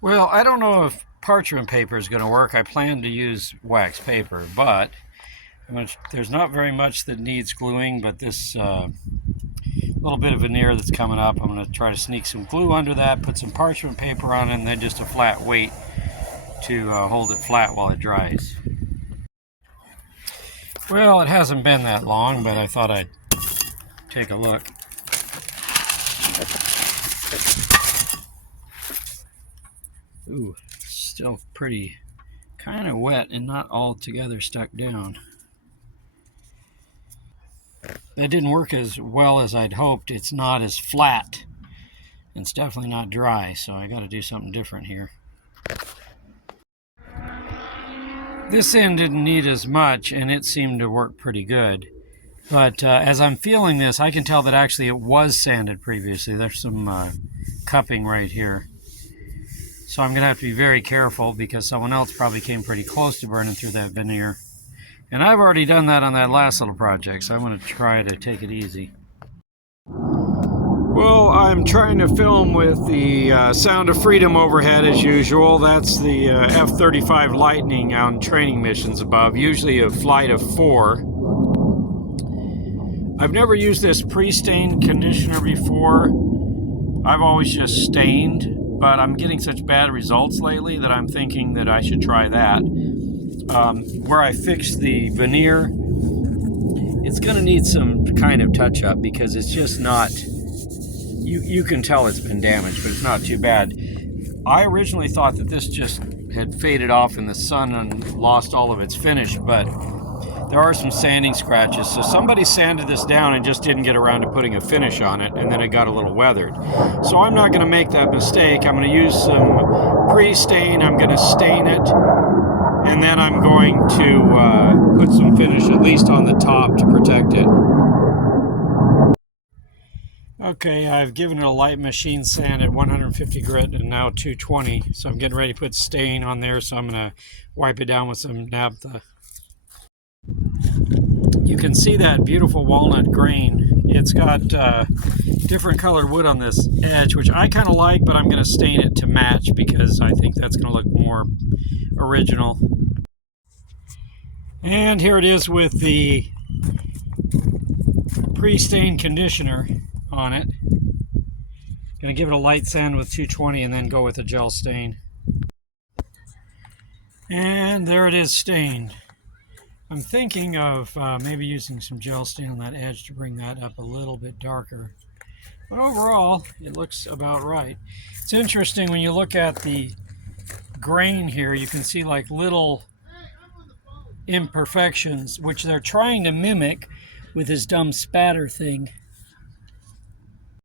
Well, I don't know if parchment paper is going to work. I plan to use wax paper, but there's not very much that needs gluing, but this little bit of veneer that's coming up, I'm going to try to sneak some glue under that, put some parchment paper on it, and then just a flat weight to hold it flat while it dries. Well, it hasn't been that long, but I thought I'd take a look. Ooh, still pretty kind of wet and not all together stuck down. That didn't work as well as I'd hoped. It's not as flat. It's definitely not dry, so I got to do something different here. This end didn't need as much, and it seemed to work pretty good. But as I'm feeling this, I can tell that actually it was sanded previously. There's some cupping right here. So I'm going to have to be very careful because someone else probably came pretty close to burning through that veneer. And I've already done that on that last little project, so I'm going to try to take it easy. Well, I'm trying to film with the Sound of Freedom overhead as usual. That's the F-35 Lightning on training missions above, usually a flight of 4. I've never used this pre-stained conditioner before. I've always just stained, but I'm getting such bad results lately that I'm thinking that I should try that. Where I fixed the veneer, it's going to need some kind of touch-up because it's just not... You can tell it's been damaged, but it's not too bad. I originally thought that this just had faded off in the sun and lost all of its finish, but there are some sanding scratches. So somebody sanded this down and just didn't get around to putting a finish on it, and then it got a little weathered. So I'm not going to make that mistake. I'm going to use some pre-stain. I'm going to stain it, and then I'm going to put some finish at least on the top to protect it. Okay, I've given it a light machine sand at 150 grit and now 220. So I'm getting ready to put stain on there, so I'm going to wipe it down with some naphtha. You can see that beautiful walnut grain. It's got different colored wood on this edge, which I kind of like, but I'm going to stain it to match because I think that's going to look more original. And here it is with the pre-stained conditioner on it. Gonna give it a light sand with 220 and then go with a gel stain. And there it is stained. I'm thinking of maybe using some gel stain on that edge to bring that up a little bit darker. But overall, it looks about right. It's interesting when you look at the grain here, you can see like little imperfections, which they're trying to mimic with this dumb spatter thing.